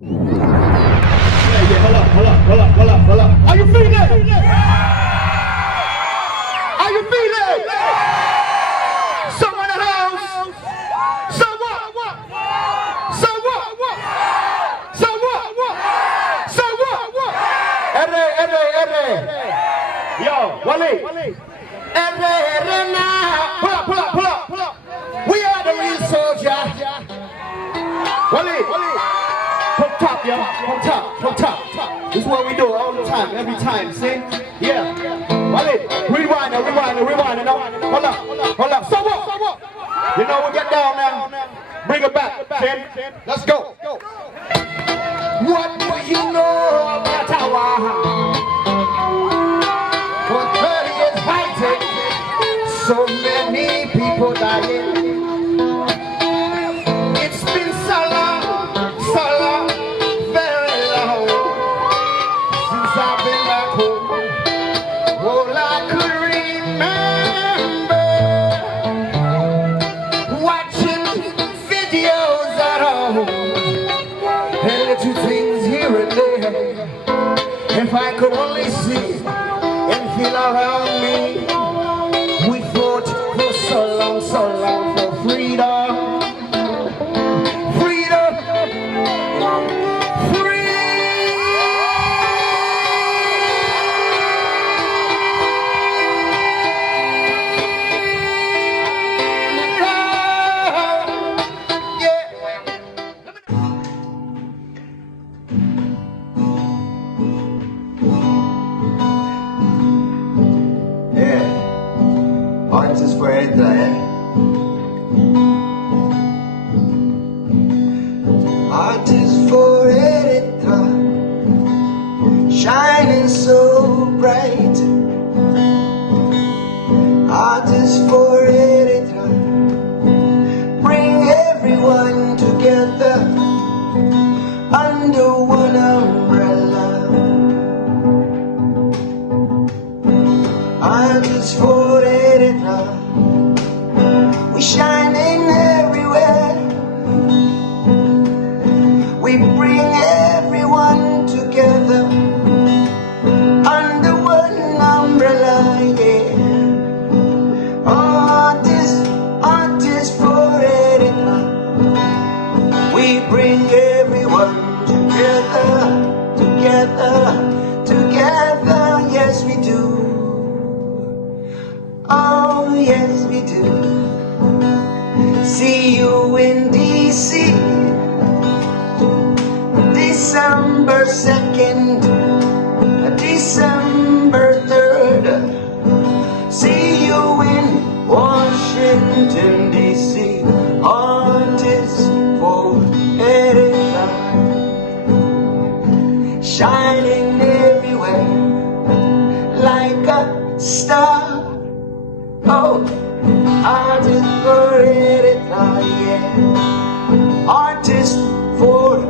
Hold up. Are you feeling it? Are you feeling it? Someone in the house. So what? So what? So what? So what? Every. Yo, Wally. Every now. Pull up. We are the real soldier. Wally. From top, yo. From top. This is what we do all the time, every time, see? Yeah. Wally, rewind it. Hold up. So what? You know, we get down now. Bring it back, Tim. Let's go. What do you know about our for 30 years fighting? So many people dying. It's been so long, very long since I've been back home. All I could remember watching videos at home and little things here and there. If I could only see and feel around me, we fought for so long for freedom. Artists for Eritrea. Artists for Eritrea, shining so bright. Artists for Eritrea, bring everyone together under one umbrella. Artists for Eritrea, we shining everywhere. We bring everyone together under one umbrella, yeah. Artists for Eritrea, we bring everyone together, yes we do. Oh, yes we do. See you in D.C. December 2nd, December 3rd. See you in Washington, D.C. Artists for Eritrea, shining everywhere like a star. Oh, artists for Eritrea, yeah. Artists for